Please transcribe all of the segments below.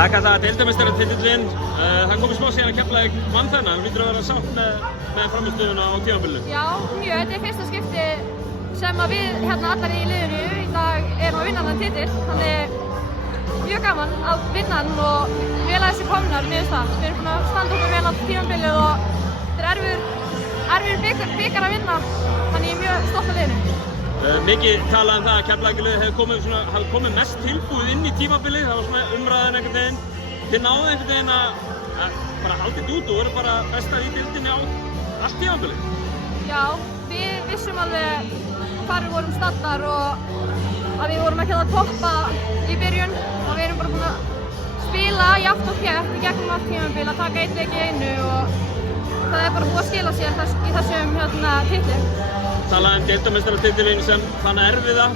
Það er kallað deildarmeistaratitillinn. Það komið smá síðan að Keflavík vann þennan. Þú hlýtur að vera sátt með frammistöðuna á tímabilinu. Já, mjög. Þetta er fyrsta skipti sem að við allar í liðinu í dag erum að vinna þennan titill. Þannig mjög gaman að vinna hann og vel að þessu komnar, mér finnst það. Við erum búin að standa okkur vel á tímabilið og þetta er erfiður bikar að vinna. Þannig ég er mjög stolt af liðinu. Mikið talað það að Keflavíkurliðið hefði komið mest tilbúið inn í tímabilið. Það var svona umræðan einhvern veginn. Þið náðu einhvern veginn að bara haldið út og voru bara bestað í deildinni á allt tímabilið. Já, við vissum alveg hvar við vorum staddar og að við vorum ekki að toppa í byrjun og við erum bara búin að spila jafnt og þétt í gegnum allt tímabil, að taka einn leik í einu og það er bara búið að skila sér í þessum titli. Talaði deildarmeistaratitilinn sem þann erfiða,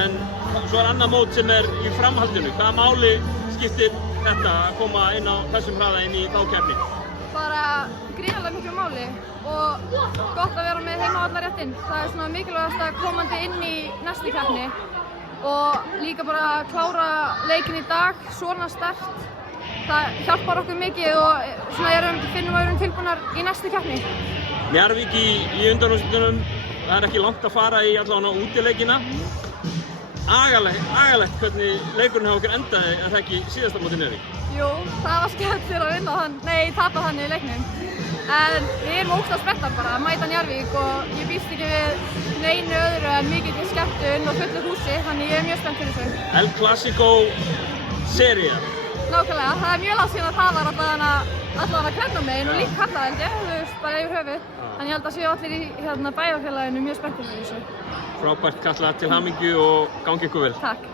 en svo er annað mót sem er í framhaldinu. Hvaða máli skiptir þetta að koma inn á þessum hraða inn í þá keppni? Bara gríðarlega miklu máli og gott að vera með heimavallarréttinn. Það er svona mikilvægast að komandi inn í næstu keppni og líka bara að klára leikinn í dag svona sterkt. Það hjálpar okkur mikið og svona finnum við að erum tilbúnar í næstu keppni. Njarðvík í undanúrslitunum, það er ekki langt að fara í allavega útileikina. Agalegt hvernig leikurinn hjá okkur endaði, er það ekki síðasta móti Njarðvík? Jú, það var skemmtilega að tapa þannig í leiknum. En við erum ógeðslega spenntar bara að mæta Njarðvík og ég býst ekki við neinu öðru en mikið skemmtun og fullu húsi, þannig ég er mjög spennt fyrir þessu. El Clásico sería. Nákvæmlega, það er mjög langt síðan að það var allavega kvennamegin og líka kallað held ég, bara yfir höfuð. Þannig ég held að séu allir í bæjarfélaginu mjög spenntir fyrir þessu. Frábært Katla, til hamingju og gangi ykkur vel. Takk.